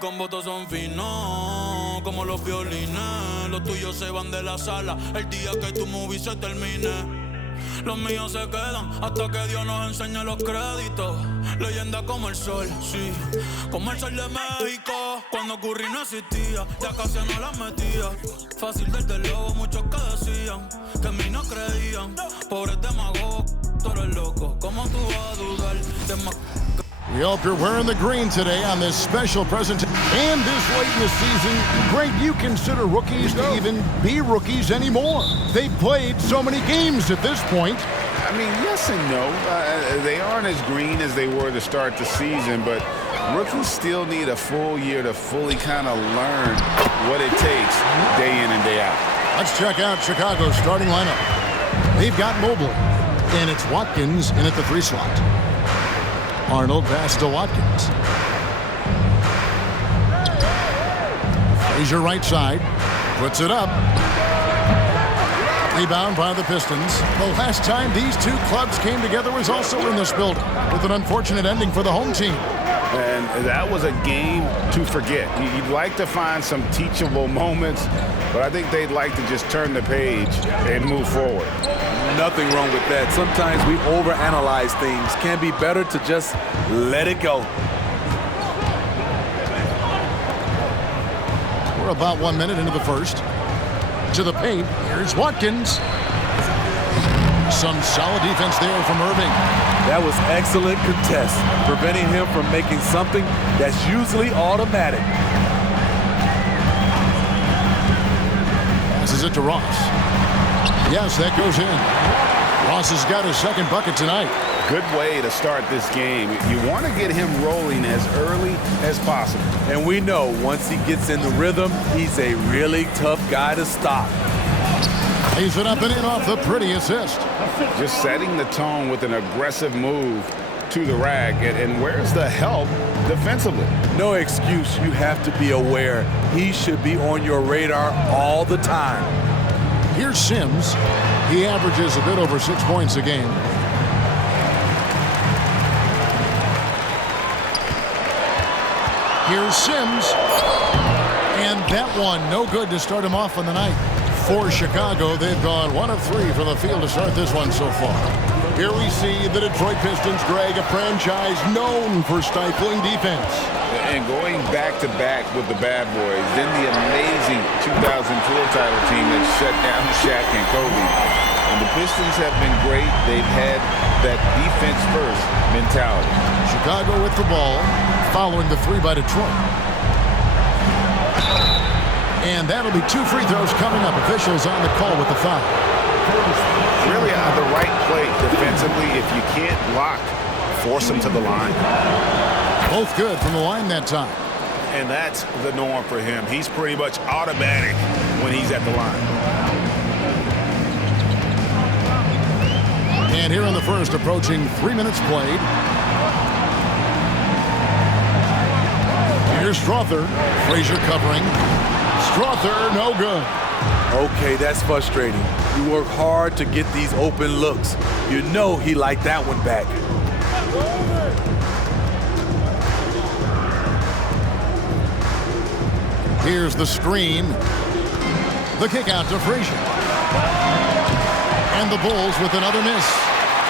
Con votos son finos, como los violines. Los tuyos se van de la sala el día que tu movie se termine. Los míos se quedan hasta que Dios nos enseñe los créditos. Leyenda como el sol, sí, como el sol de México. Cuando Curry no existía, ya casi no las metía. Fácil desde luego, muchos que decían que en mí no creían. Pobres demagogos, tú eres loco, ¿cómo tú vas a dudar de más? We hope you're wearing the green today on this special presentation. And this late in the season, Greg, you consider rookies to even be rookies anymore. They've played so many games at this point. I mean, yes and no. They aren't as green as they were to start the season, but rookies still need a full year to fully kind of learn what it takes day in and day out. Let's check out Chicago's starting lineup. They've got Mobley, and it's Watkins in at the 3 slot. Arnold pass to Watkins. Frazier right side. Puts it up. Rebound by the Pistons. The last time these two clubs came together was also in this building, with an unfortunate ending for the home team. And that was a game to forget. You'd like to find some teachable moments, but I think they'd like to just turn the page and move forward. Nothing wrong with that. Sometimes we overanalyze things. Can be better to just let it go. We're about 1 minute into the first. To the paint, here's Watkins. Some solid defense there from Irving. That was excellent contest, preventing him from making something that's usually automatic. Passes it to Ross. Yes, that goes in. Ross has got his second bucket tonight. Good way to start this game. You want to get him rolling as early as possible. And we know once he gets in the rhythm, he's a really tough guy to stop. Lays it up and in off the pretty assist. Just setting the tone with an aggressive move to the rack. And where's the help defensively? No excuse. You have to be aware. He should be on your radar all the time. Here's Sims. He averages a bit over 6 points a game. Here's Sims. And that one, no good to start him off on the night. For Chicago, they've gone 1 of 3 from the field to start this one so far. Here we see the Detroit Pistons, Greg, a franchise known for stifling defense. And going back-to-back with the bad boys, then the amazing 2004 title team that shut down Shaq and Kobe. And the Pistons have been great. They've had that defense-first mentality. Chicago with the ball, following the 3 by Detroit. And that'll be 2 free throws coming up. Officials on the call with the foul. Really on the right play defensively. If you can't block, force them to the line. Both good from the line that time. And that's the norm for him. He's pretty much automatic when he's at the line. And here in the first, approaching 3 minutes played. Here's Strother. Frazier covering. Strother, no good. Okay, that's frustrating. You work hard to get these open looks. You know he liked that one back. Here's the screen. The kick out to Frazier. And the Bulls with another miss.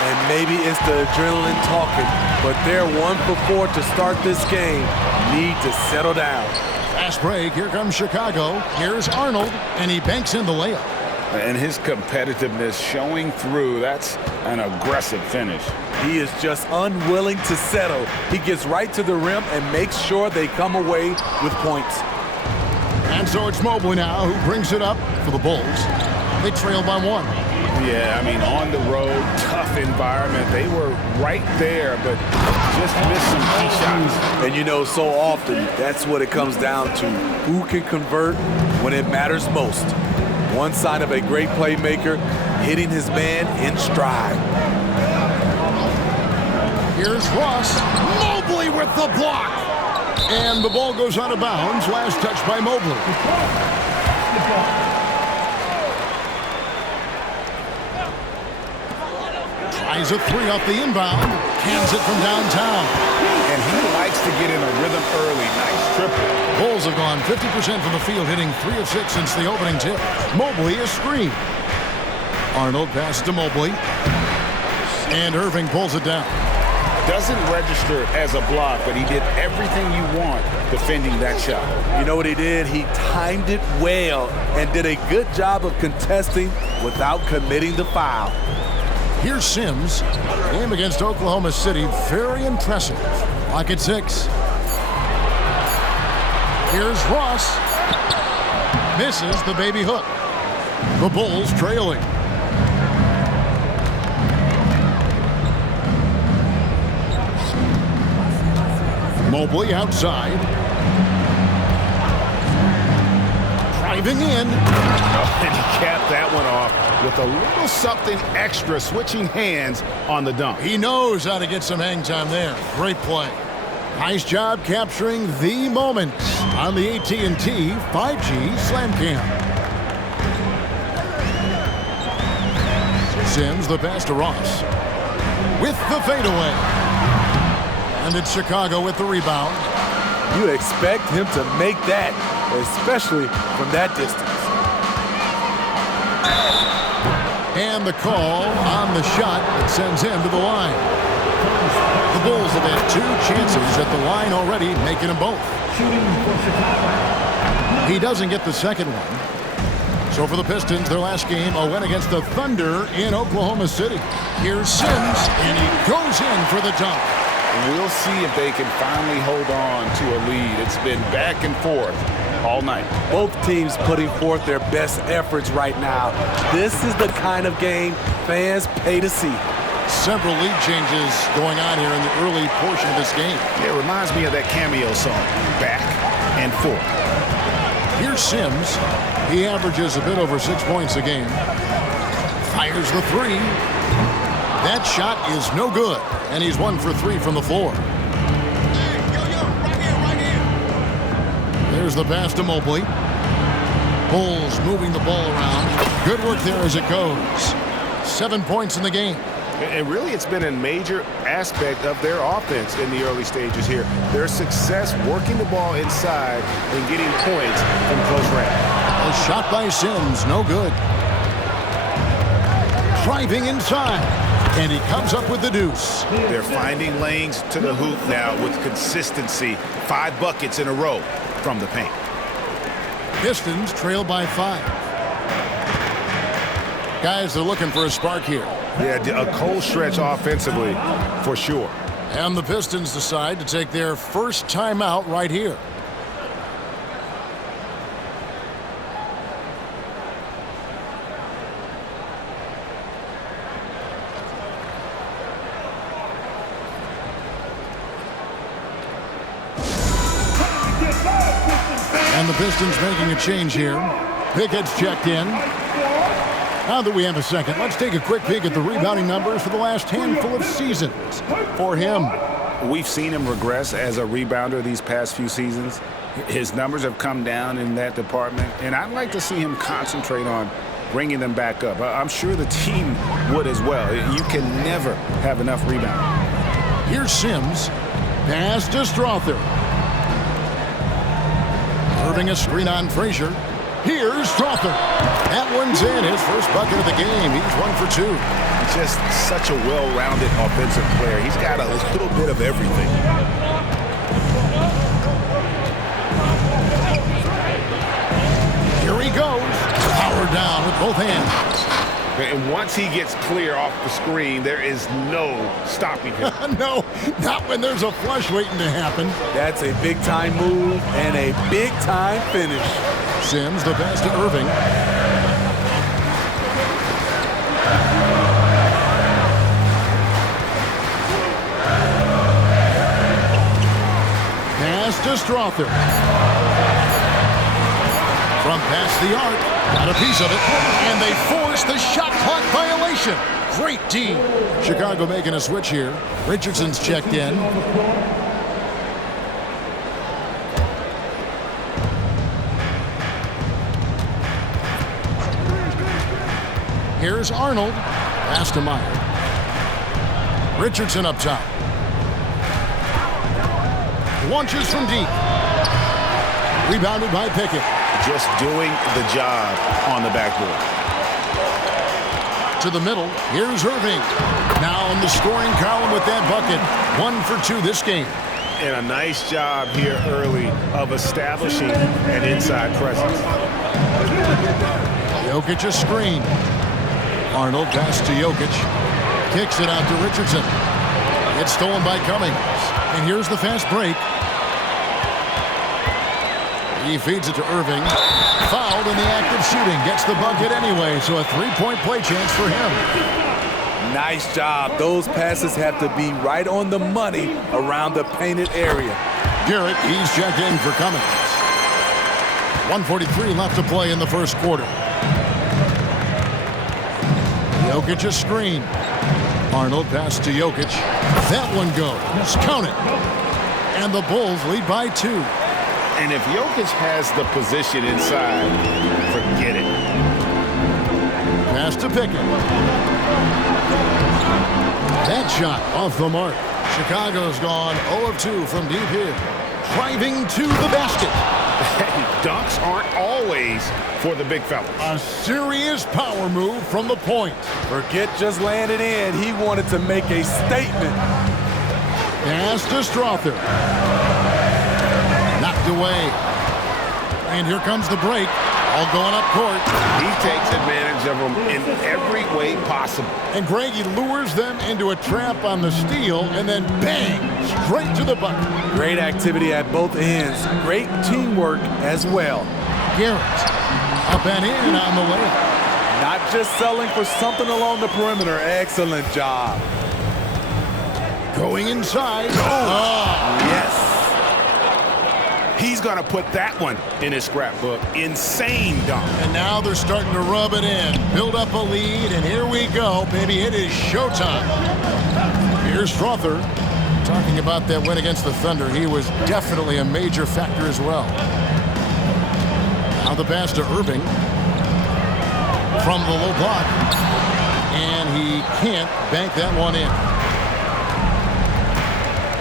And maybe it's the adrenaline talking, but they're 1 for 4 to start this game. Need to settle down. Fast break. Here comes Chicago. Here's Arnold, and he banks in the layup. And his competitiveness showing through. That's an aggressive finish. He is just unwilling to settle. He gets right to the rim and makes sure they come away with points. And so it's Mobley now who brings it up for the Bulls. They trail by 1. Yeah, I mean, on the road, tough environment. They were right there, but just missed some key shots. And you know, so often, that's what it comes down to. Who can convert when it matters most? One side of a great playmaker hitting his man in stride. Here's Ross. Mobley with the block. And the ball goes out of bounds. Last touch by Mobley. Tries a 3 off the inbound. Cans it from downtown. And he likes to get in a rhythm early. Nice triple. Bulls have gone 50% from the field, hitting 3 of 6 since the opening tip. Mobley is screened. Arnold passes to Mobley. And Irving pulls it down. Doesn't register as a block, but he did everything you want defending that shot. You know what he did? He timed it well and did a good job of contesting without committing the foul. Here's Sims. Game against Oklahoma City. Very impressive. Clock at 6. Here's Ross. Misses the baby hook. The Bulls trailing. Mobley outside. Driving in. Oh, and he capped that one off with a little something extra, switching hands on the dunk. He knows how to get some hang time there. Great play. Nice job capturing the moment on the AT&T 5G Slam Cam. Sims the pass to Ross with the fadeaway. And it's Chicago with the rebound. You expect him to make that, especially from that distance. And the call on the shot that sends him to the line. The Bulls have had 2 chances at the line already, making them both. He doesn't get the second one. So for the Pistons, their last game, a win against the Thunder in Oklahoma City. Here's Sims, and he goes in for the dunk. We'll see if they can finally hold on to a lead. It's been back and forth all night. Both teams putting forth their best efforts right now. This is the kind of game fans pay to see. Several lead changes going on here in the early portion of this game. It reminds me of that Cameo song, Back and Forth. Here's Sims. He averages a bit over 6 points a game. Fires the 3. That shot is no good, and he's 1 for 3 from the floor. There's the pass to Mobley. Bulls moving the ball around. Good work there as it goes. 7 points in the game. And really, it's been a major aspect of their offense in the early stages here. Their success working the ball inside and getting points from close range. A shot by Sims, no good. Driving inside, and he comes up with the deuce. They're finding lanes to the hoop now with consistency. 5 buckets in a row from the paint. Pistons trail by 5. Guys, they're looking for a spark here. Yeah, a cold stretch offensively, for sure. And the Pistons decide to take their first timeout right here. And the Pistons making a change here. Pickett's checked in. Now that we have a second, let's take a quick peek at the rebounding numbers for the last handful of seasons for him. We've seen him regress as a rebounder these past few seasons. His numbers have come down in that department, and I'd like to see him concentrate on bringing them back up. I'm sure the team would as well. You can never have enough rebounding. Here's Sims. Pass to Strother. Serving a screen on Frazier. Here's Strother. That one's in. His first bucket of the game. He's 1 for 2. Just such a well-rounded offensive player. He's got a little bit of everything. Here he goes. Power down with both hands. And once he gets clear off the screen, there is no stopping him. No, not when there's a flush waiting to happen. That's a big-time move and a big-time finish. Sims, the pass to Irving. Pass to Strother. From past the arc. Got a piece of it. And they force the shot clock violation. Great D. Chicago making a switch here. Richardson's checked in. Here's Arnold. Pass to Meyer. Richardson up top. launches from deep. Rebounded by Pickett. Just doing the job on the backboard. To the middle, here's Irving. Now in the scoring column with that bucket. 1 for 2 this game. And a nice job here early of establishing an inside presence. Jokic a screen. Arnold pass to Jokic. Kicks it out to Richardson. It's stolen by Cummings. And here's the fast break. He feeds it to Irving. Fouled in the act of shooting. Gets the bucket anyway, so a three-point play chance for him. Nice job. Those passes have to be right on the money around the painted area. Garrett, he's checked in for Cummings. 1:43 left to play in the first quarter. Jokic a screen. Arnold pass to Jokic. That one goes. Count it. And the Bulls lead by 2. And if Jokic has the position inside, forget it. Pass to Pickett. That shot off the mark. Chicago's gone 0 of 2 from deep here. Driving to the basket. Hey, dunks aren't always for the big fellas. A serious power move from the point. Forget just laying it in. He wanted to make a statement. Pass to Strother. Knocked away. And here comes the break. All going up court. He takes advantage of them in every way possible. And Greg, he lures them into a trap on the steal and then bang, straight to the bucket. Great activity at both ends. Great teamwork as well. Garrett up and in on the layup. Not just selling for something along the perimeter. Excellent job. Going inside. Yes. He's going to put that one in his scrapbook. Insane dunk. And now they're starting to rub it in. Build up a lead, and here we go, baby. It is showtime. Here's Strother. Talking about that win against the Thunder, he was definitely a major factor as well. Now the pass to Irving. From the low block. And he can't bank that one in.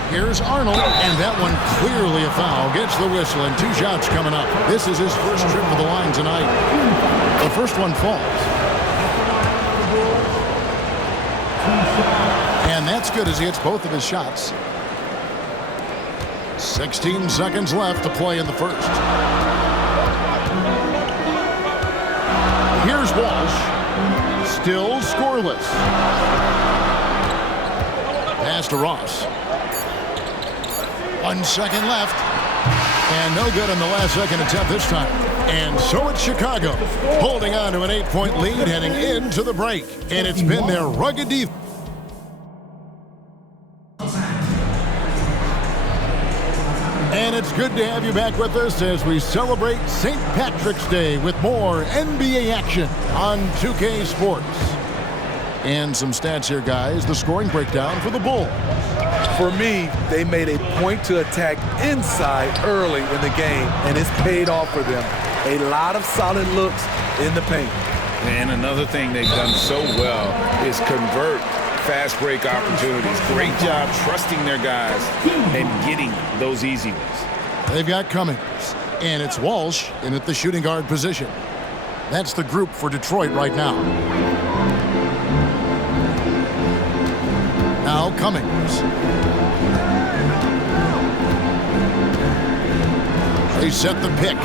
Here's Arnold, and that one clearly a foul. Gets the whistle, and 2 shots coming up. This is his first trip to the line tonight. The first one falls. And that's good as he hits both of his shots. 16 seconds left to play in the first. Here's Walsh. Still scoreless. Pass to Ross. 1 second left. And no good on the last second attempt this time. And so it's Chicago holding on to an 8-point lead heading into the break. And it's been their rugged defense. And it's good to have you back with us as we celebrate St. Patrick's Day with more NBA action on 2K Sports. And some stats here, guys. The scoring breakdown for the Bulls. For me, they made a point to attack inside early in the game, and it's paid off for them. A lot of solid looks in the paint. And another thing they've done so well is convert fast break opportunities. Great job trusting their guys and getting those easy ones. They've got Cummings, and it's Walsh in at the shooting guard position. That's the group for Detroit right now. Now Cummings. They set the pick.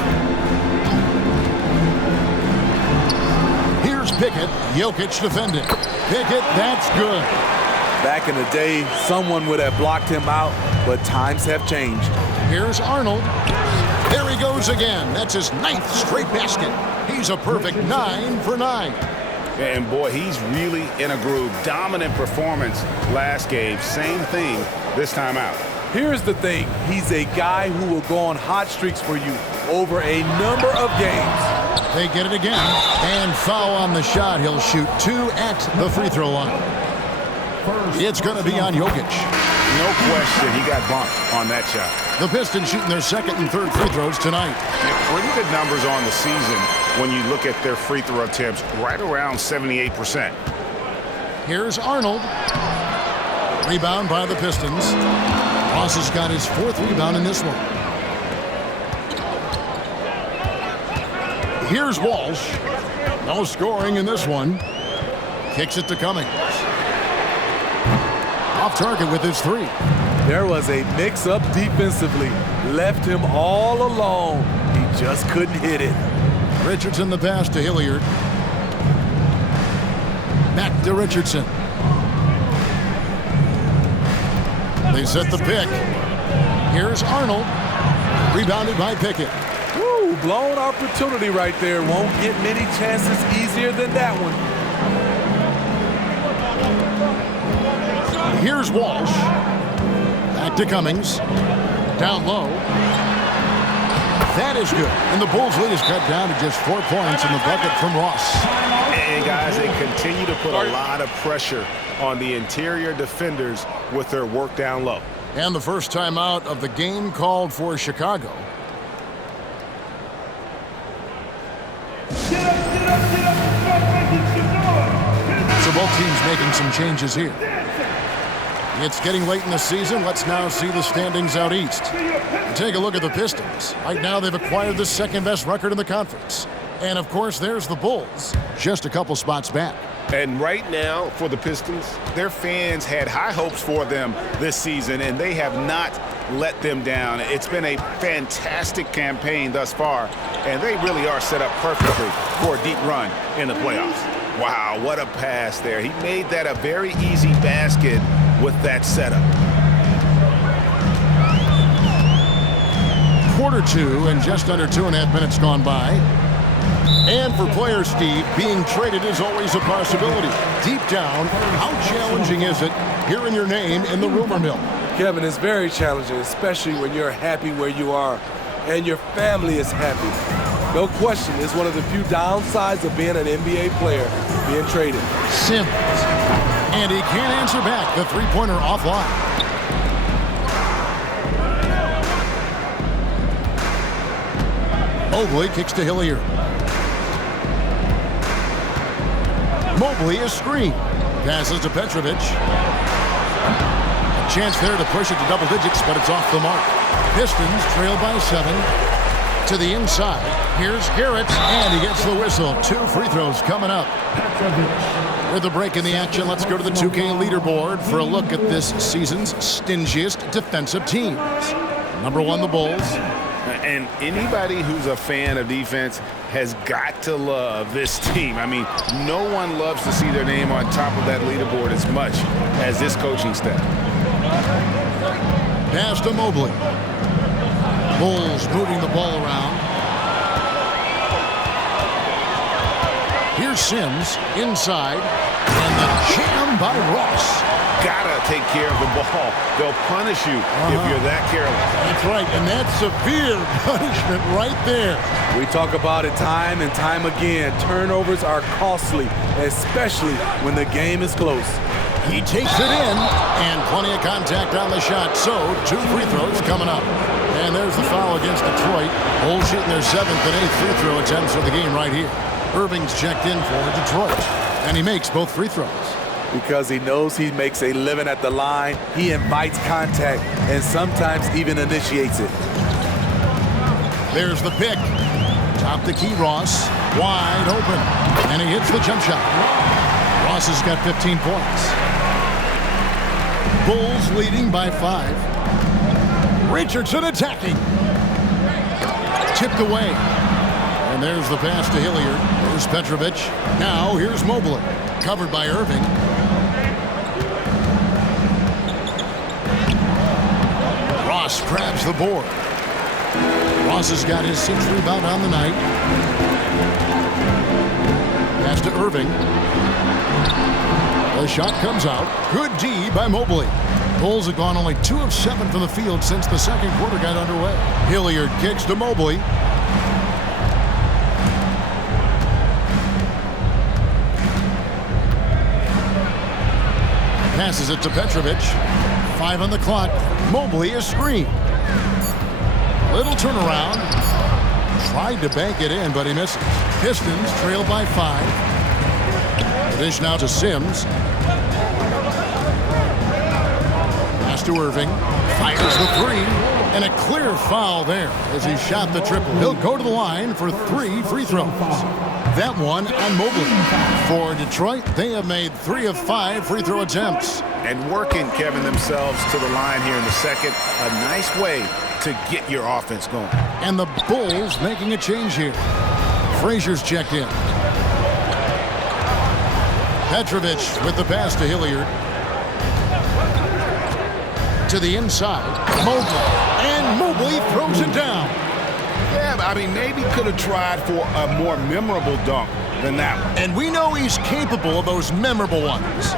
Here's Pickett. Jokic defending. Pickett, that's good. Back in the day, someone would have blocked him out, but times have changed. Here's Arnold. There he goes again. That's his 9th straight basket. He's a perfect 9 for 9. And boy, he's really in a groove. Dominant performance last game. Same thing this time out. Here's the thing. He's a guy who will go on hot streaks for you over a number of games. They get it again. And foul on the shot. He'll shoot 2 at the free throw line. It's going to be on Jokic. No question, he got bumped on that shot. The Pistons shooting their 2nd and 3rd free throws tonight. Pretty good numbers on the season when you look at their free throw attempts, right around 78%. Here's Arnold. Rebound by the Pistons. Ross has got his 4th rebound in this one. Here's Walsh. No scoring in this one. Kicks it to Cummings. Off target with his 3. There was a mix-up defensively. Left him all alone. He just couldn't hit it. Richardson the pass to Hilliard. Back to Richardson. They set the pick. Here's Arnold. Rebounded by Pickett. Woo, blown opportunity right there. Won't get many chances easier than that one. Here's Walsh. Back to Cummings. Down low. That is good. And the Bulls' lead is cut down to just 4 points in the bucket from Ross. And guys, they continue to put a lot of pressure on the interior defenders with their work down low. And the first timeout of the game called for Chicago. So both teams making some changes here. It's getting late in the season. Let's now see the standings out east. Take a look at the Pistons. Right now they've acquired the 2nd-best record in the conference. And of course there's the Bulls, just a couple spots back. And right now for the Pistons, their fans had high hopes for them this season, and they have not let them down. It's been a fantastic campaign thus far, and they really are set up perfectly for a deep run in the playoffs. Wow, what a pass there. He made that a very easy basket with that setup. Quarter 2 and just under 2.5 minutes gone by. And for player Steve, being traded is always a possibility. Deep down, how challenging is it hearing your name in the rumor mill? Kevin, it's very challenging, especially when you're happy where you are and your family is happy. No question, it's one of the few downsides of being an NBA player, being traded. Sims. And he can't answer back. The three-pointer offline. Mobley kicks to Hilliard. Mobley is screened. Passes to Petrovic. A chance there to push it to double digits, but it's off the mark. Pistons trail by 7. To the inside. Here's Garrett, and he gets the whistle. 2 free throws coming up. With a break in the action, let's go to the 2K leaderboard for a look at this season's stingiest defensive teams. Number 1, the Bulls. And anybody who's a fan of defense has got to love this team. I mean, no one loves to see their name on top of that leaderboard as much as this coaching staff. Pass to Mobley. Bulls moving the ball around. Here's Sims inside. And the jam by Ross. Gotta take care of the ball. They'll punish you if you're that careless. That's right, and that's severe punishment right there. We talk about it time and time again. Turnovers are costly, especially when the game is close. He takes it in, and plenty of contact on the shot. So, 2 free throws coming up. And there's the foul against Detroit. Bulls shooting their 7th and 8th free throw attempts of the game right here. Irving's checked in for Detroit, and he makes both free throws. Because he knows he makes a living at the line, he invites contact and sometimes even initiates it. There's the pick. Top the key, Ross. Wide open. And he hits the jump shot. Ross has got 15 points. Bulls leading by 5. Richardson attacking. Tipped away. And there's the pass to Hilliard. There's Petrovic. Now here's Mobley. Covered by Irving. Ross grabs the board. Ross has got his 6th rebound on the night. Pass to Irving. The shot comes out. Good D by Mobley. Bulls have gone only 2 of 7 from the field since the second quarter got underway. Hilliard kicks to Mobley. Passes it to Petrovic. 5 on the clock. Mobley is screened. Little turnaround. Tried to bank it in, but he misses. Pistons trail by The dish now to Sims. Pass to Irving. Fires the three. And a clear foul there as he shot the triple. He'll go to the line for 3 free throws. That one on Mobley. For Detroit, they have made 3 of 5 free throw attempts. And working, Kevin, themselves to the line here in the second. A nice way to get your offense going. And the Bulls making a change here. Frazier's checked in. Petrovic with the pass to Hilliard. To the inside. Mobley. And Mobley throws it down. Yeah, I mean, maybe could have tried for a more memorable dunk than that one. And we know he's capable of those memorable ones.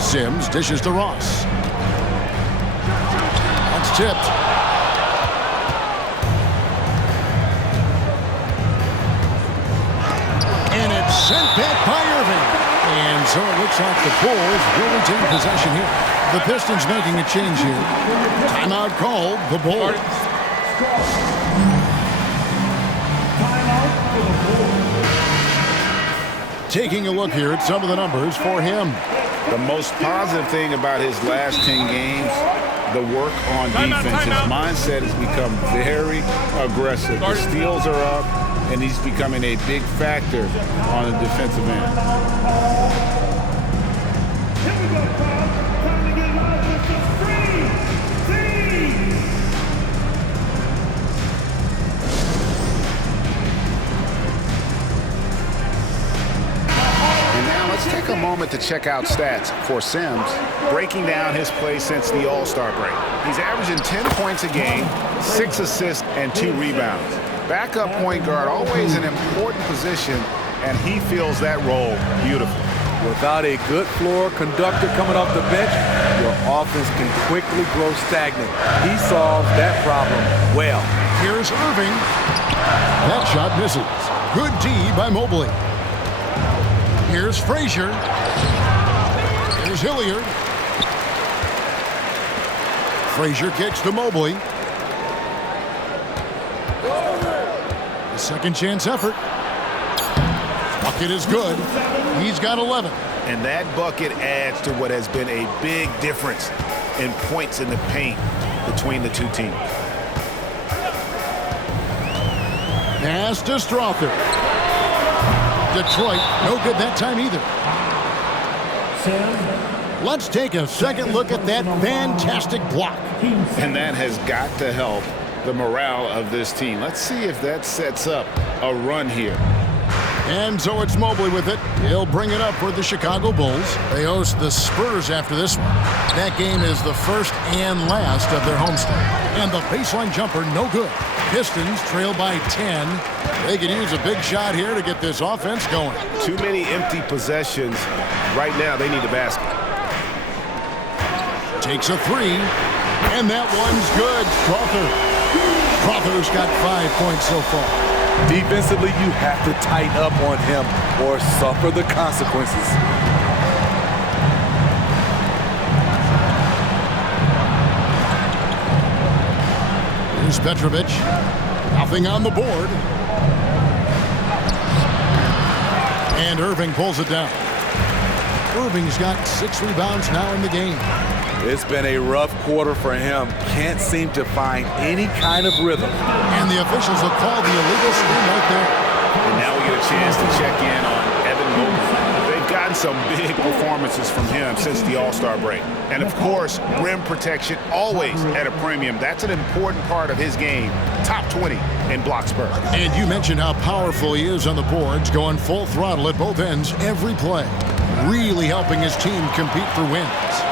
Sims dishes to Ross. That's tipped. And it's sent back by Irving. And so it looks like the Bulls will retain possession here. The Pistons making a change here. Timeout called, the Bulls. Taking a look here at some of the numbers for him. The most positive thing about his last 10 games, the work on defense. His mindset has become very aggressive. The steals are up, and he's becoming a big factor on the defensive end. Take a moment to check out stats for Sims, breaking down his play since the All-Star break. He's averaging 10 points a game, 6 assists, and 2 rebounds. Backup point guard, always an important position, and he fills that role beautifully. Without a good floor conductor coming off the bench, your offense can quickly grow stagnant. He solves that problem well. Here's Irving. That shot misses. Good D by Mobley. Here's Frazier. Here's Hilliard. Frazier kicks to Mobley. The second chance effort. Bucket is good. He's got 11. And that bucket adds to what has been a big difference in points in the paint between the two teams. Pass to Strother. Detroit, no good that time either. Let's take a second look at that fantastic block. And that has got to help the morale of this team. Let's see if that sets up a run here. And so it's Mobley with it. He'll bring it up for the Chicago Bulls. They host the Spurs after this one. That game is the first and last of their homestand. And the baseline jumper, no good. Pistons trail by 10. They could use a big shot here to get this offense going. Too many empty possessions. Right now, they need a basket. Takes a three. And that one's good. Strother's got 5 points so far. Defensively, you have to tighten up on him or suffer the consequences. Here's Petrovic. Nothing on the board. And Irving pulls it down. Irving's got 6 rebounds now in the game. It's been a rough quarter for him. Can't seem to find any kind of rhythm. And the officials have called the illegal screen right there. And now we get a chance to check in on Evan Mobley. They've gotten some big performances from him since the All-Star break. And, of course, rim protection always at a premium. That's an important part of his game. Top 20 in block spurt. And you mentioned how powerful he is on the boards, going full throttle at both ends every play. Really helping his team compete for wins.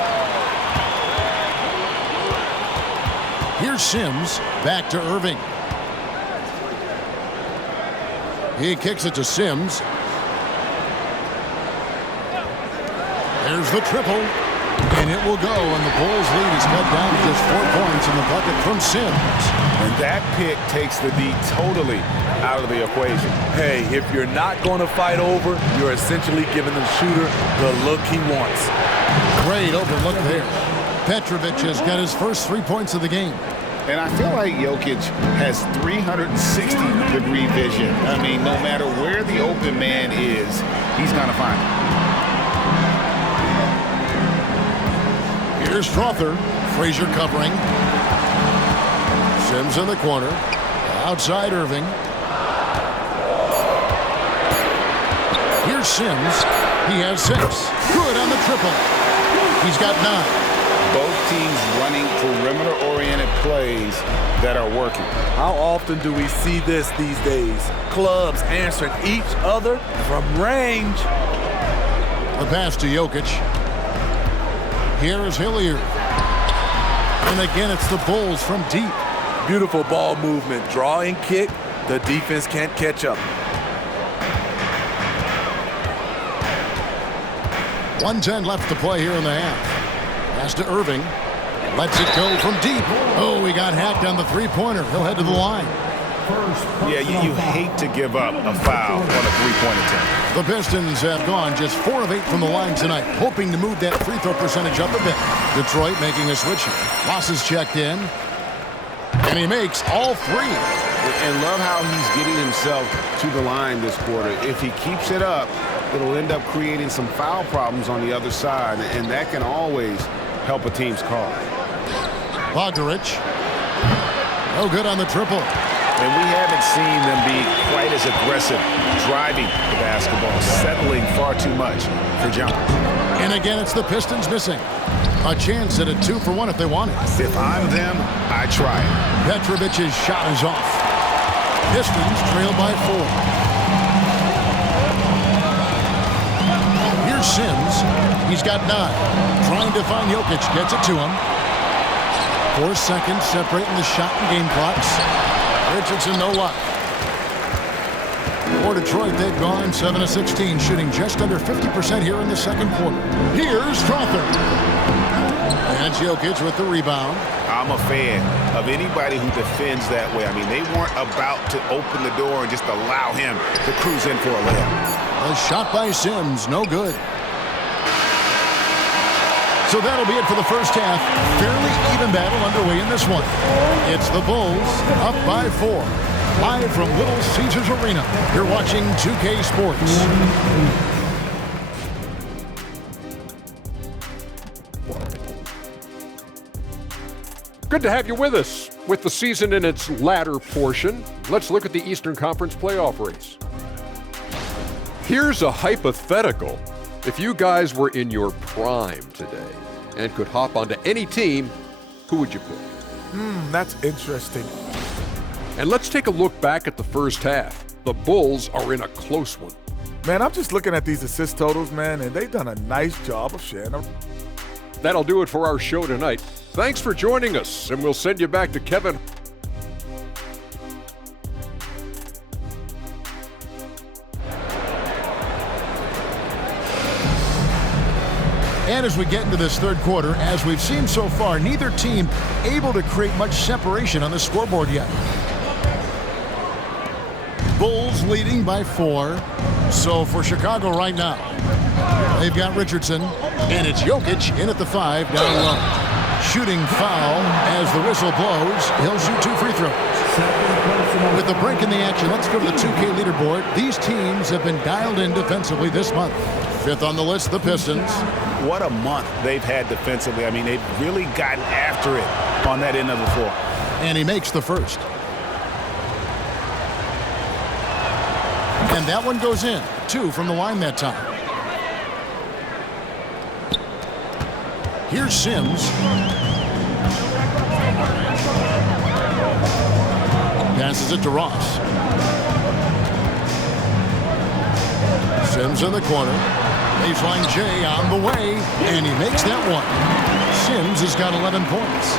Here's Sims, back to Irving. He kicks it to Sims. There's the triple, and it will go, and the Bulls' lead is cut down to just 4 points in the bucket from Sims. And that pick takes the D totally out of the equation. Hey, if you're not going to fight over, you're essentially giving the shooter the look he wants. Great overlook there. Petrovic has got his first 3 points of the game. And I feel like Jokic has 360-degree vision. I mean, no matter where the open man is, he's going to find Here's Strother. Frazier covering. Sims in the corner. Outside Irving. Here's Sims. He has 6. Good on the triple. He's got 9. Both teams running perimeter-oriented plays that are working. How often do we see this these days? Clubs answering each other from range. The pass to Jokic. Here is Hilliard. And again, it's the Bulls from deep. Beautiful ball movement. Draw and kick. The defense can't catch up. 1:10 left to play here in the half. Pass to Irving. Lets it go from deep. Oh, he got hacked on the three-pointer. He'll head to the line. Yeah, you hate to give up a foul on a three-point attempt. The Pistons have gone just 4 of 8 from the line tonight, hoping to move that free throw percentage up a bit. Detroit making a switch. Ross is checked in. And he makes all 3. And love how he's getting himself to the line this quarter. If he keeps it up, it'll end up creating some foul problems on the other side, and that can always help a team's call. Bogdanovich. No good on the triple. And we haven't seen them be quite as aggressive driving the basketball, settling far too much for jumpers. And again, it's the Pistons missing. A chance at a 2-for-1 if they want it. If I'm them, I try it. Petrovic's shot is off. Pistons trail by 4. Here's Sims. He's got 9. Trying to find Jokic. Gets it to him. 4 seconds separating the shot and game clocks. Richardson, no luck. For Detroit, they've gone 7 of 16, shooting just under 50% here in the second quarter. Here's Strother. And Jokic with the rebound. I'm a fan of anybody who defends that way. I mean, they weren't about to open the door and just allow him to cruise in for a layup. A shot by Sims, no good. So that'll be it for the first half. Fairly even battle underway in this one. It's the Bulls up by 4. Live from Little Caesars Arena. You're watching 2K Sports. Good to have you with us. With the season in its latter portion, let's look at the Eastern Conference playoff race. Here's a hypothetical. If you guys were in your prime today and could hop onto any team, who would you pick? That's interesting. And let's take a look back at the first half. The Bulls are in a close one. Man, I'm just looking at these assist totals, man, and they've done a nice job of sharing them. That'll do it for our show tonight. Thanks for joining us, and we'll send you back to Kevin. And as we get into this third quarter, as we've seen so far, neither team able to create much separation on the scoreboard yet. Bulls leading by 4. So for Chicago right now, they've got Richardson, and it's Jokic in at the 5 down low. Shooting foul as the whistle blows. He'll shoot 2 free throws. With the break in the action, let's go to the 2K leaderboard. These teams have been dialed in defensively this month. 5th on the list, the Pistons. What a month they've had defensively. I mean, they've really gotten after it on that end of the floor. And he makes the first. And that one goes in. 2 from the line that time. Here's Sims. Passes it to Ross. Sims in the corner. Baseline J on the way, and he makes that one. Sims has got 11 points.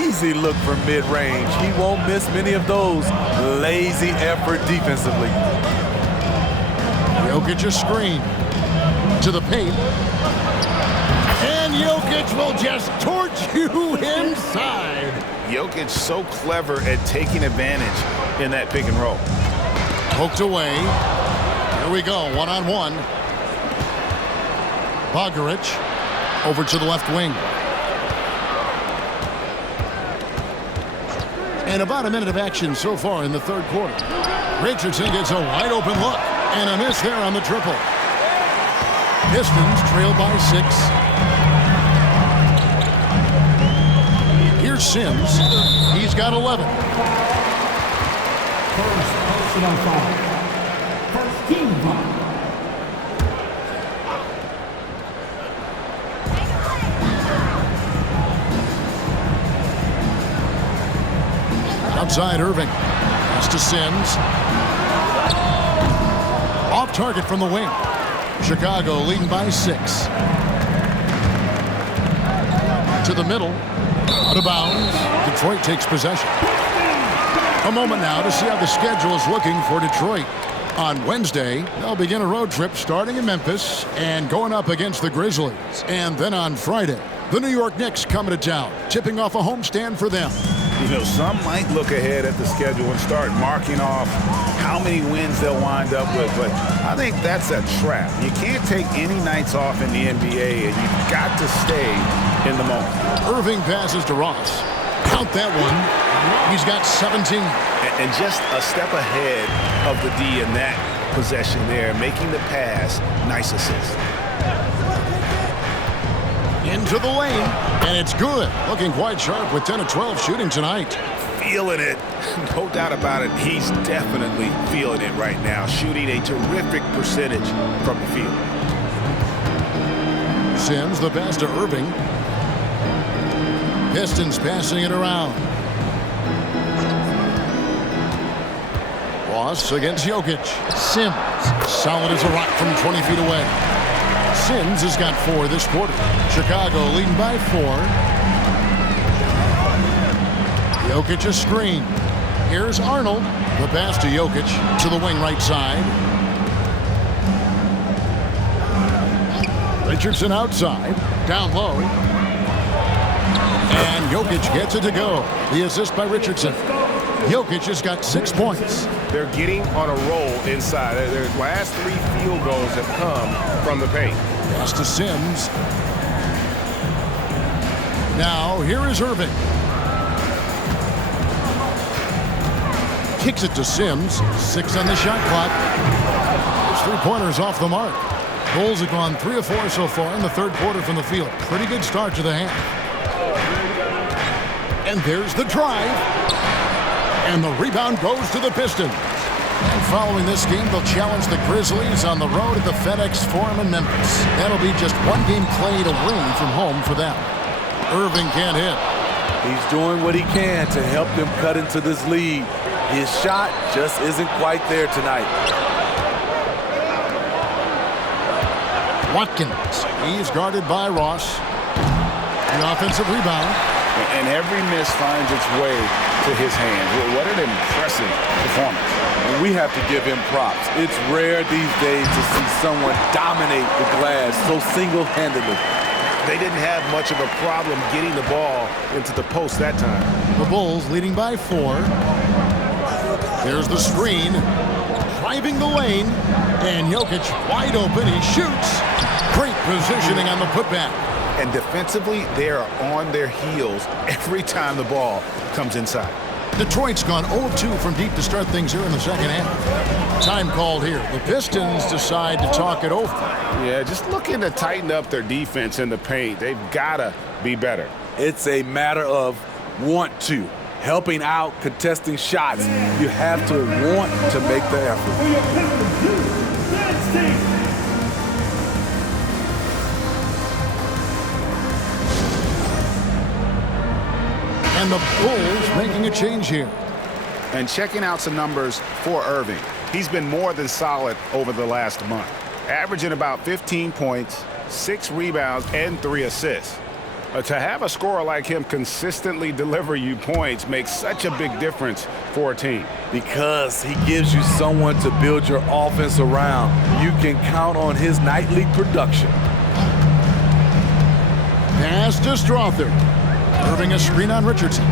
Easy look from mid-range. He won't miss many of those. Lazy effort defensively. Jokic a screen. To the paint. And Jokic will just torch you inside. Jokic so clever at taking advantage in that pick and roll. Poked away. Here we go, one-on-one. Bogdanovich over to the left wing. And about a minute of action so far in the third quarter. Richardson gets a wide open look and a miss there on the triple. Pistons trail by 6. Sims. He's got 11. First personal foul. First team foul. Outside Irving. Pass to Sims. Off target from the wing. Chicago leading by 6. To the middle. Out of bounds. Detroit takes possession. A moment now to see how the schedule is looking for Detroit. On Wednesday, they'll begin a road trip starting in Memphis and going up against the Grizzlies. And then on Friday, the New York Knicks coming to town, tipping off a homestand for them. You know, some might look ahead at the schedule and start marking off how many wins they'll wind up with, but I think that's a trap. You can't take any nights off in the NBA, and you've got to stay in the moment. Irving passes to Ross. Count that one. He's got 17. And just a step ahead of the D in that possession there, making the pass. Nice assist. Into the lane, and it's good. Looking quite sharp with 10 of 12 shooting tonight. Feeling it. No doubt about it. He's definitely feeling it right now. Shooting a terrific percentage from the field. Sims, the pass to Irving. Pistons passing it around. Ross against Jokic. Sims, solid as a rock from 20 feet away. Sims has got 4 this quarter. Chicago leading by 4. Jokic a screen. Here's Arnold. The pass to Jokic to the wing right side. Richardson outside. Down low. And Jokic gets it to go. The assist by Richardson. Jokic has got 6 points. They're getting on a roll inside. Their last 3 field goals have come from the paint. Pass to Sims. Now, here is Irving. Kicks it to Sims. 6 on the shot clock. His 3-pointers off the mark. Bulls have gone 3 of 4 so far in the third quarter from the field. Pretty good start to the half. And there's the drive. And the rebound goes to the Pistons. And following this game, they'll challenge the Grizzlies on the road at the FedEx Forum in Memphis. That'll be just 1 game played away from home for them. Irving can't hit. He's doing what he can to help them cut into this lead. His shot just isn't quite there tonight. Watkins. He's guarded by Ross. The offensive rebound. And every miss finds its way to his hands. What an impressive performance. And we have to give him props. It's rare these days to see someone dominate the glass so single-handedly. They didn't have much of a problem getting the ball into the post that time. The Bulls leading by 4. There's the screen. Driving the lane. And Jokic wide open. He shoots. Great positioning on the putback. And defensively, they are on their heels every time the ball comes inside. Detroit's gone 0-2 from deep to start things here in the second half. Time called here. The Pistons decide to talk it over. Yeah, just looking to tighten up their defense in the paint. They've got to be better. It's a matter of want to. Helping out, contesting shots. You have to want to make the effort. And the Bulls making a change here. And checking out some numbers for Irving. He's been more than solid over the last month. Averaging about 15 points, 6 rebounds, and 3 assists. To have a scorer like him consistently deliver you points makes such a big difference for a team. Because he gives you someone to build your offense around. You can count on his nightly production. Pass to Strother. Irving a screen on Richardson.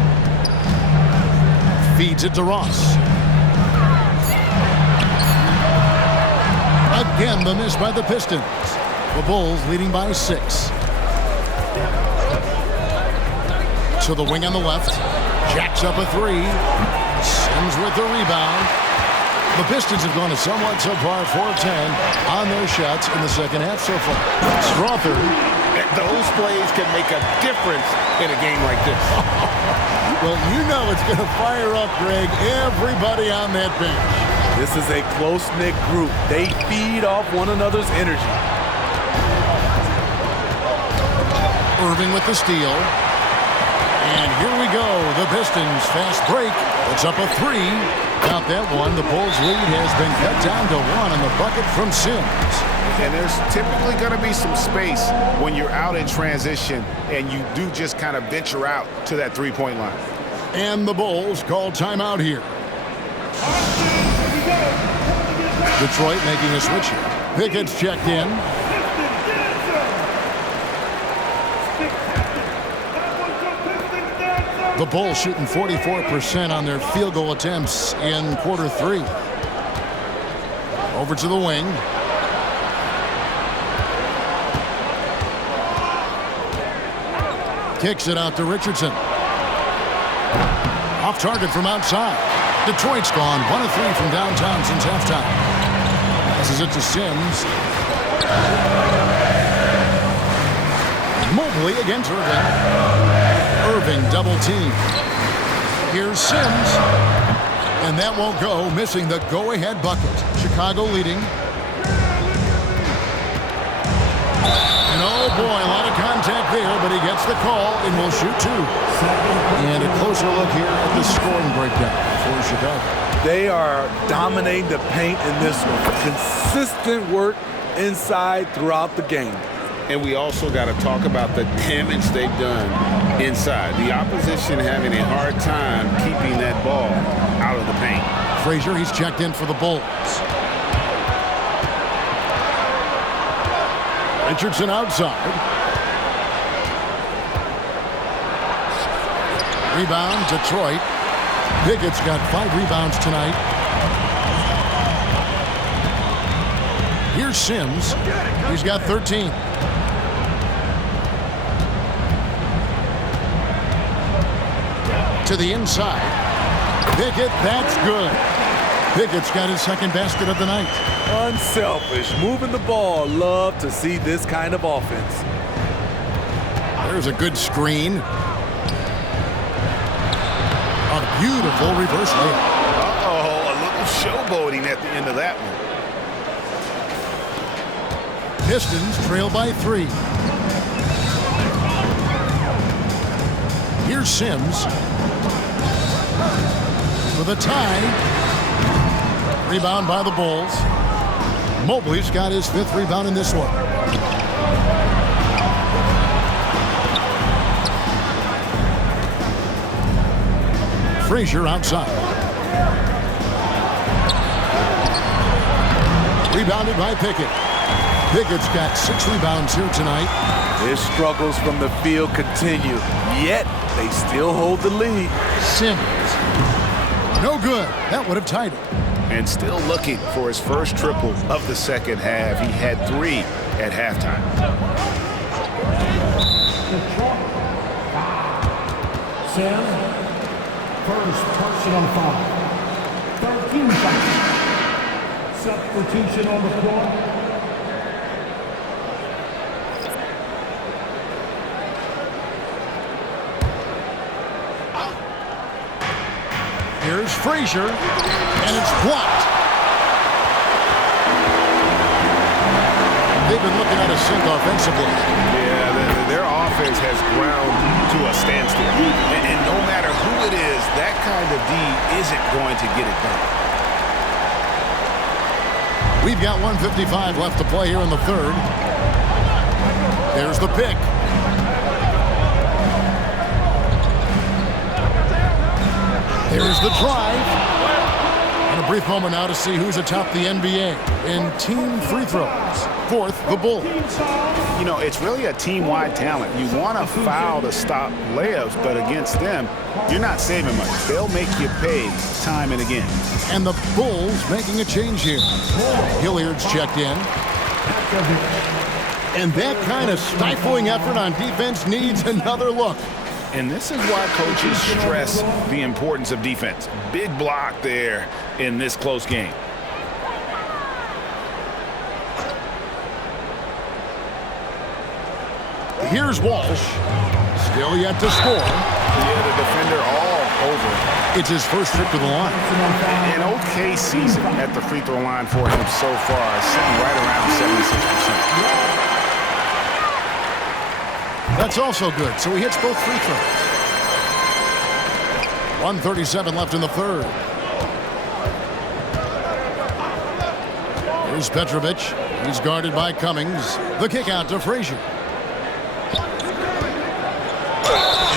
Feeds it to Ross. Again, the miss by the Pistons. The Bulls leading by 6. To the wing on the left. Jacks up a 3. Sims with the rebound. The Pistons have gone a somewhat subpar 4 of 10 on their shots in the second half so far. Strother. Those plays can make a difference in a game like this. Well, you know it's going to fire up, Greg, everybody on that bench. This is a close-knit group. They feed off one another's energy. Irving with the steal. And here we go. The Pistons fast break. It's up a 3. Got that one. The Bulls lead has been cut down to 1 on the bucket from Sims. And there's typically going to be some space when you're out in transition and you do just kind of venture out to that three-point line. And the Bulls call timeout here. Detroit making a switch here. Pickett's checked in. The Bulls shooting 44% on their field goal attempts in quarter 3. Over to the wing. Kicks it out to Richardson. Off target from outside. Detroit's gone 1 of 3 from downtown since halftime. Passes it to Sims. Mobley against Irving. Irving double team. Here's Sims. And that won't go, missing the go-ahead bucket. Chicago leading. And oh boy, a lot of contact there, but he gets the call and will shoot 2. And a closer look here at the scoring breakdown for Chicago. They are dominating the paint in this one. Consistent work inside throughout the game. And we also got to talk about the damage they've done inside. The opposition having a hard time keeping that ball out of the paint. Frazier, he's checked in for the Bulls. Richardson outside. Rebound, Detroit. Pickett's got 5 rebounds tonight. Here's Sims. He's got 13. To the inside. Pickett, that's good. Pickett's got his second basket of the night. Unselfish, moving the ball. Love to see this kind of offense. There's a good screen. A beautiful reverse layup. Uh-oh, a little showboating at the end of that one. Pistons trail by 3. Here's Sims. For the tie. Rebound by the Bulls. Mobley's got his 5th rebound in this one. Frazier outside. Rebounded by Pickett. Pickett's got 6 rebounds here tonight. His struggles from the field continue, yet they still hold the lead. Sims. No good. That would have tied it. And still looking for his first triple of the second half. He had 3 at halftime. Sam, first personal foul. 13 fouls. Substitution on the floor. Here's Frazier, and it's blocked. They've been looking at a sink offensively. Yeah, their offense has ground to a standstill. And no matter who it is, that kind of D isn't going to get it done. We've got 1:55 left to play here in the 3rd. There's the pick. Here's the drive. And a brief moment now to see who's atop the NBA in team free throws. 4th, the Bulls. You know, it's really a team-wide talent. You want to foul to stop layups, but against them, you're not saving much. They'll make you pay time and again. And the Bulls making a change here. Hilliard's checked in. And that kind of stifling effort on defense needs another look. And this is why coaches stress the importance of defense. Big block there in this close game. Here's Walsh. Still yet to score. Yeah, the defender all over. It's his first trip to the line. An okay season at the free throw line for him so far, sitting right around 76%. That's also good, so he hits both free throws. 1:37 left in the third. Here's Petrovic. He's guarded by Cummings. The kick out to Frazier.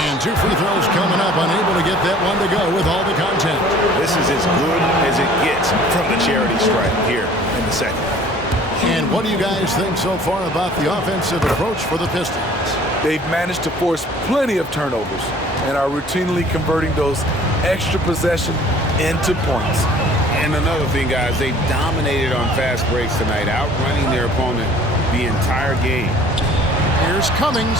And two free throws coming up, unable to get that one to go with all the contact. This is as good as it gets from the charity stripe here in the second. And what do you guys think so far about the offensive approach for the Pistons? They've managed to force plenty of turnovers and are routinely converting those extra possessions into points. And another thing, guys, they dominated on fast breaks tonight, outrunning their opponent the entire game. Here's Cummings.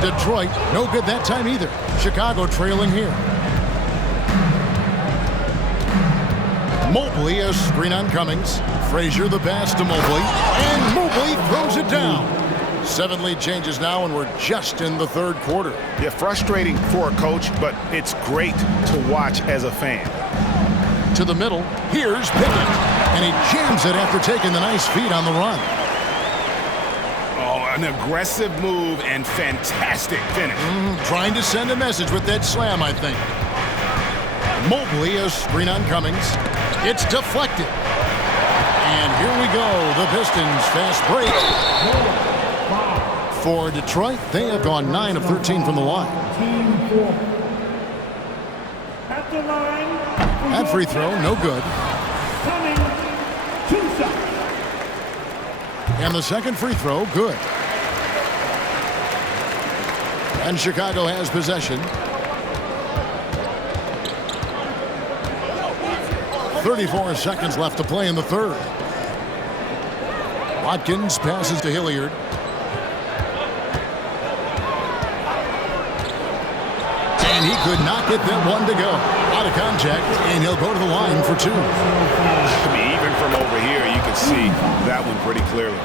Detroit, no good that time either. Chicago trailing here. Mobley, a screen on Cummings. Frazier, the pass to Mobley. And Mobley throws it down. 7 lead changes now, and we're just in the third quarter. Yeah, frustrating for a coach, but it's great to watch as a fan. To the middle, here's Pickett. And he jams it after taking the nice feed on the run. Oh, an aggressive move and fantastic finish. Trying to send a message with that slam, I think. Mobley, a screen on Cummings. It's deflected. And here we go. The Pistons fast break. For Detroit, they have gone 9 of 13 from the line. At the line. That free throw, no good. And the second free throw, good. And Chicago has possession. 34 seconds left to play in the third. Watkins passes to Hilliard. And he could not get that one to go. Out of contact, and he'll go to the line for two. I mean, even from over here, you can see that one pretty clearly.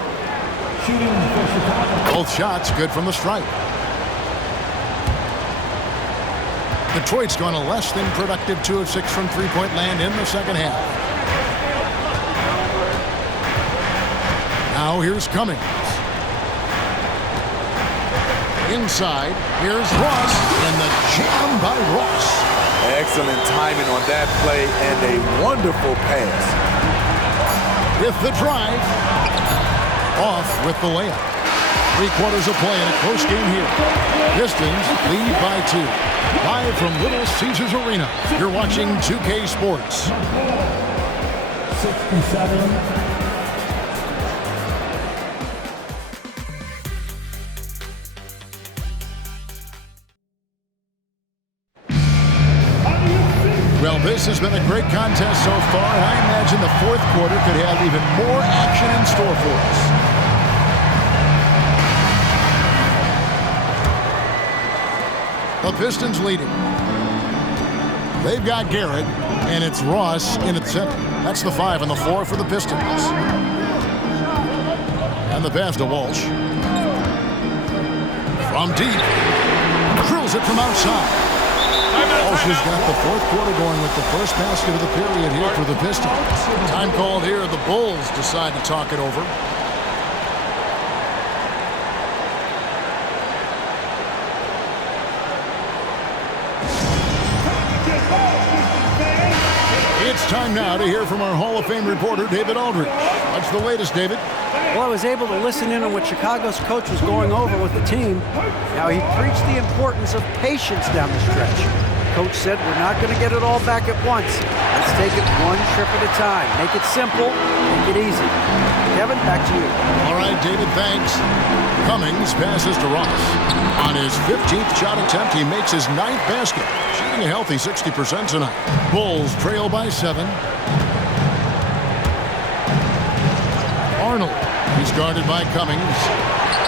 Both shots good from the stripe. Detroit's gone a less than productive 2 of 6 from three-point land in the second half. Now here's Cummings. Inside, here's Ross, and the jam by Ross. Excellent timing on that play and a wonderful pass. With the drive, off with the layup. 3 quarters of play in a close game here. Pistons lead by 2. Live from Little Caesars Arena, you're watching 2K Sports. 67. Well, this has been a great contest so far, and I imagine the fourth quarter could have even more action in store for us. The Pistons leading. They've got Garrett, and it's Ross in at center. That's the 5 and the 4 for the Pistons. And the pass to Walsh. From deep. Drills it from outside. Walsh has got the fourth quarter going with the first basket of the period here for the Pistons. Time called here. The Bulls decide to talk it over. It's time now to hear from our Hall of Fame reporter, David Aldridge. What's the latest, David? Well, I was able to listen in on what Chicago's coach was going over with the team. Now, he preached the importance of patience down the stretch. Coach said, we're not going to get it all back at once. Let's take it one trip at a time. Make it simple, make it easy. Kevin, back to you. All right, David, thanks. Cummings passes to Ross. On his 15th shot attempt, he makes his 9th basket, shooting a healthy 60% tonight. Bulls trail by 7. Arnold, he's guarded by Cummings.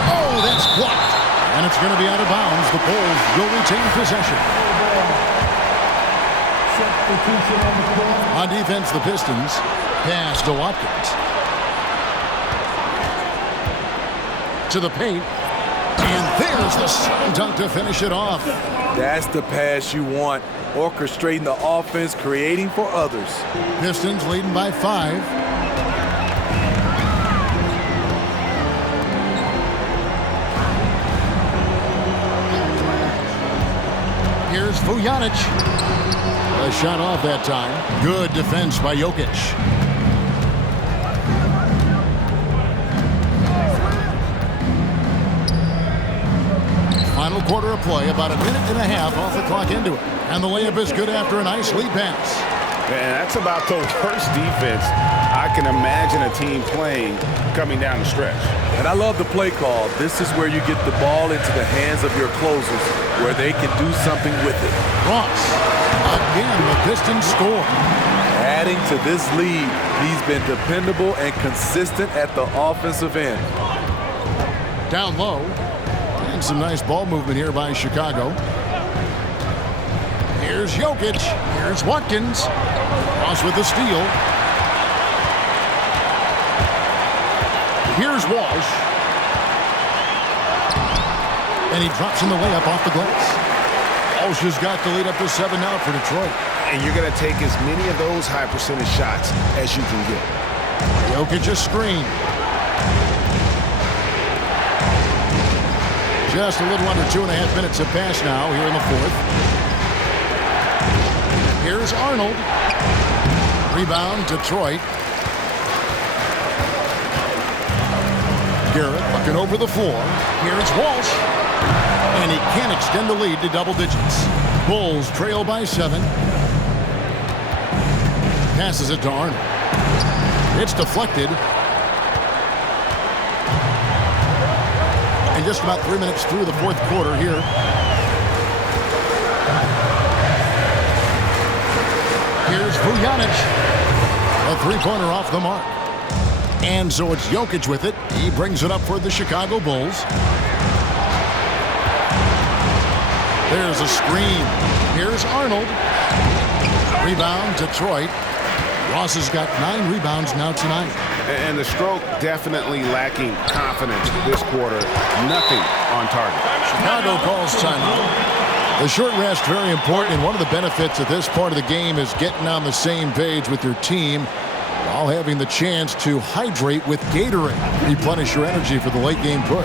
Oh, that's blocked. And it's going to be out of bounds. The Bulls will retain possession. On defense, the Pistons pass to Watkins. To the paint. And there's the slam dunk to finish it off. That's the pass you want. Orchestrating the offense, creating for others. Pistons leading by 5. Here's Vujanic. A shot off that time. Good defense by Jokic. Final quarter of play, about a minute and a half off the clock into it. And the layup is good after a nice lead pass. And that's about the worst defense I can imagine a team playing coming down the stretch. And I love the play call. This is where you get the ball into the hands of your closers, where they can do something with it. Ross. Again, the Pistons score. Adding to this lead, he's been dependable and consistent at the offensive end. Down low. And some nice ball movement here by Chicago. Here's Jokic. Here's Watkins. Ross with the steal. Here's Walsh. And he drops in the layup off the glass. Walsh has got the lead up to 7 now for Detroit. And you're going to take as many of those high percentage shots as you can get. Jokic a screen. Just a little under 2.5 minutes have passed now here in the fourth. Here's Arnold. Rebound, Detroit. Garrett looking over the floor. Here's Walsh. And he can't extend the lead to double digits. Bulls trail by 7. Passes it to Arnold. It's deflected. And just about 3 minutes through the fourth quarter here. Here's Vujanic. A three-pointer off the mark. And so it's Jokic with it. He brings it up for the Chicago Bulls. There's a screen. Here's Arnold. Rebound, Detroit. Ross has got 9 rebounds now tonight. And the stroke definitely lacking confidence this quarter. Nothing on target. Chicago calls timeout. The short rest very important, and one of the benefits of this part of the game is getting on the same page with your team while having the chance to hydrate with Gatorade. Replenish your energy for the late game push.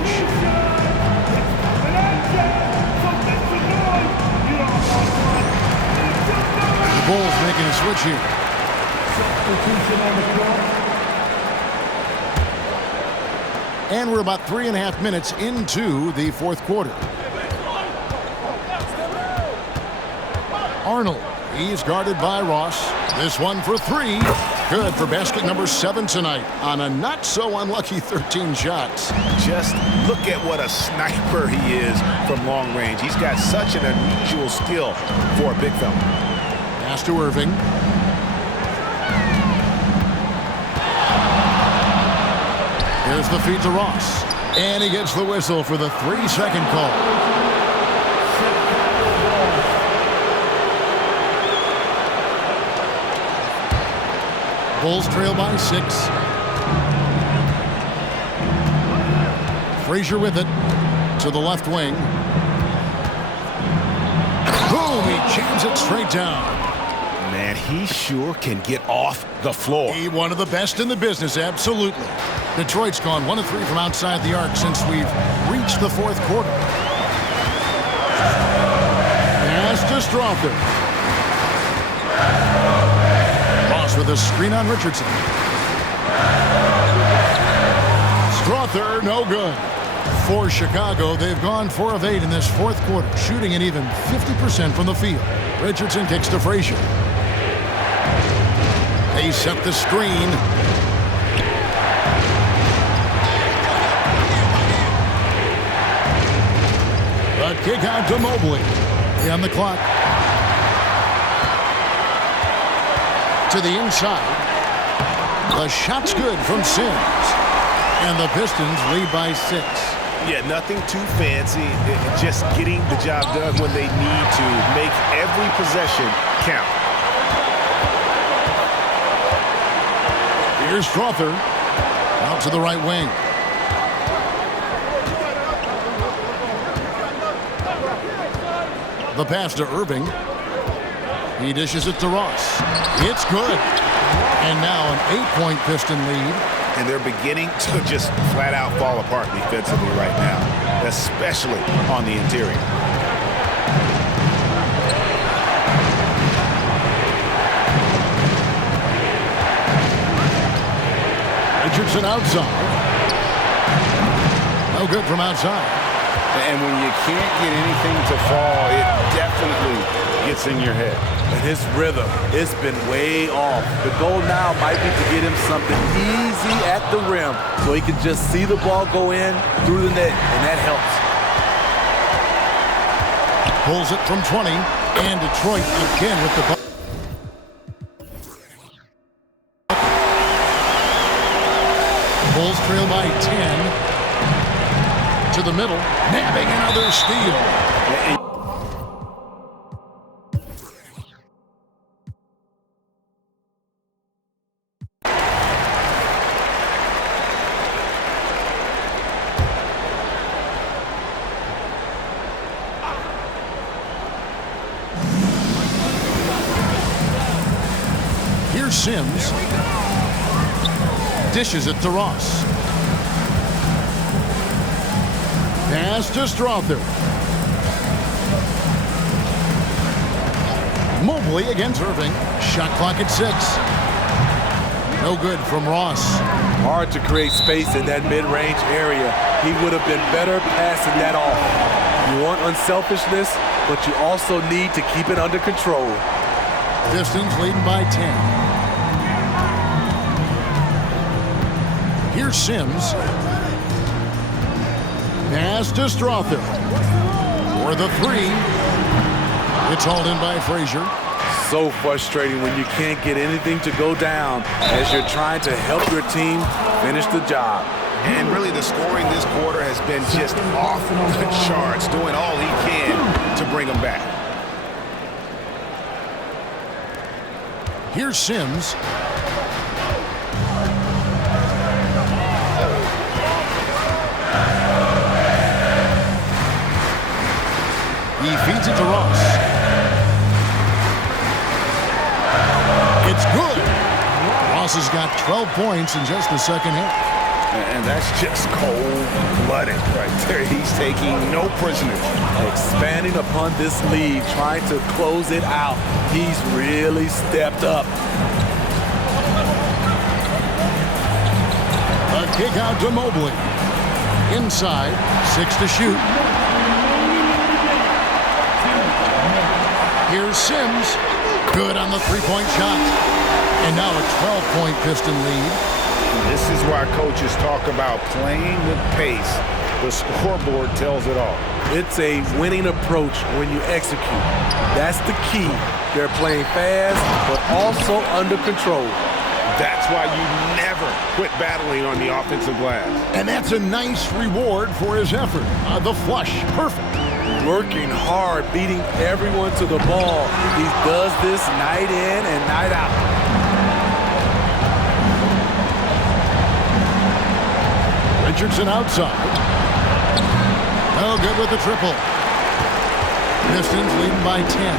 The Bulls making a switch here. And we're about 3.5 minutes into the fourth quarter. Arnold, he's guarded by Ross. This one for 3. Good for basket number 7 tonight on a not so unlucky 13 shots. Just look at what a sniper he is from long range. He's got such an unusual skill for a big fella. Pass to Irving. Here's the feed to Ross. And he gets the whistle for the 3-second call. Bulls trail by 6. Frazier with it to the left wing. Boom! He jams it straight down. Man, he sure can get off the floor. He one of the best in the business, absolutely. Detroit's gone 1 of 3 from outside the arc since we've reached the fourth quarter. Pass to Strother. With a screen on Richardson. Strother, no good. For Chicago, they've gone 4 of 8 in this fourth quarter, shooting an even 50% from the field. Richardson kicks to Frazier. They set the screen. A kick out to Mobley. 3 on the clock. To the inside. The shot's good from Sims. And the Pistons lead by 6. Yeah, nothing too fancy. Just getting the job done when they need to. Make every possession count. Here's Strother. Out to the right wing. The pass to Irving. He dishes it to Ross. It's good. And now an 8-point Piston lead. And they're beginning to just flat out fall apart defensively right now, especially on the interior. Richardson outside. No good from outside. And when you can't get anything to fall, it definitely gets in your head. And his rhythm, it's been way off. The goal now might be to get him something easy at the rim so he can just see the ball go in through the net, and that helps. Pulls it from 20, and Detroit again with the ball. Bulls trail by 10. To the middle, nabbing another steal. Here's Sims. Dishes it to Ross. Pass to Strother. Mobley against Irving. Shot clock at 6. No good from Ross. Hard to create space in that mid-range area. He would have been better passing that off. You want unselfishness, but you also need to keep it under control. Pistons leading by 10. Here's Sims. Pass to Strother. For the 3. It's hauled in by Frazier. So frustrating when you can't get anything to go down as you're trying to help your team finish the job. And really the scoring this quarter has been just off the charts, doing all he can to bring them back. Here's Sims. He feeds it to Ross. It's good. Ross has got 12 points in just the second half. And that's just cold-blooded right there. He's taking no prisoners. Expanding upon this lead, trying to close it out. He's really stepped up. A kick out to Mobley. Inside, 6 to shoot. Here's Sims. Good on the three-point shot. And now a 12-point Piston lead. This is why coaches talk about playing with pace. The scoreboard tells it all. It's a winning approach when you execute. That's the key. They're playing fast, but also under control. That's why you never quit battling on the offensive glass. And that's a nice reward for his effort. The flush, perfect. Working hard, beating everyone to the ball. He does this night in and night out. Richardson outside. No good with the triple. Pistons leading by 10.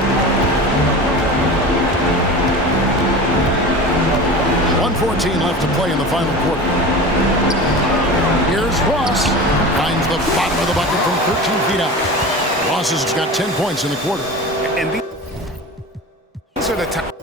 1:14 left to play in the final quarter. Here's Ross. Finds the bottom of the bucket from 13 feet out. Ross has got 10 points in the quarter. And these are the times.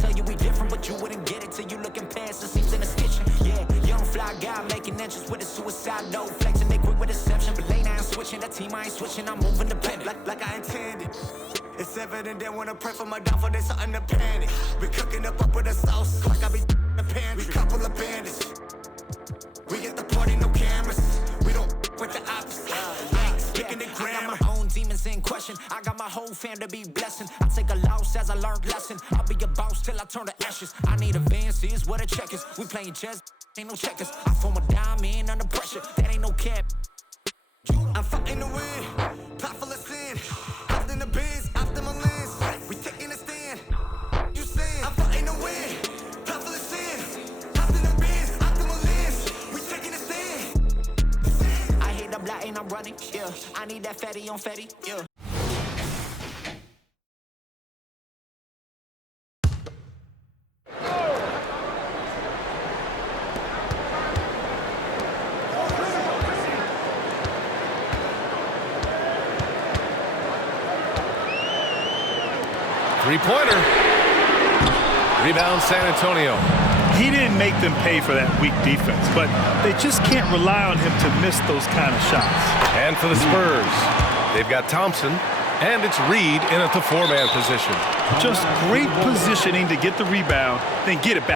Tell you we different, but you wouldn't get it till you looking past the seams in the stitching. Yeah, young fly guy making entrance with a suicide note. Flexing, they quick with deception, but late I ain't switching. The team I ain't switching, I'm moving dependent. Like I intended. It's evident they wanna pray for my downfall, there's something to panic. We cooking up with a sauce, like I be the pantry. We couple of bandits. We get the party, no cameras. We don't with the opposite. I ain't speaking the grammar. I got my own demons in question. I got my whole fam to be blessing. I take a loss as I learned lesson. I'll be a boss till I turn to ashes. I need advances, where the check is. We playing chess, ain't no checkers. I form a diamond under pressure. That ain't no cap. I'm fighting to win. Pot full of sin. Hopped in the biz, after my lens. We taking a stand. You saying I'm fighting to win. Pot full of sin. Hopped in the biz, after my lens. We taking a stand. I hit the blight and I'm running. I need that fatty on fatty, yeah. Three-pointer. Rebound San Antonio. He didn't make them pay for that weak defense, but they just can't rely on him to miss those kind of shots. And for the Spurs, they've got Thompson, and it's Reed in at the four-man position. Just great positioning to get the rebound, then get it back.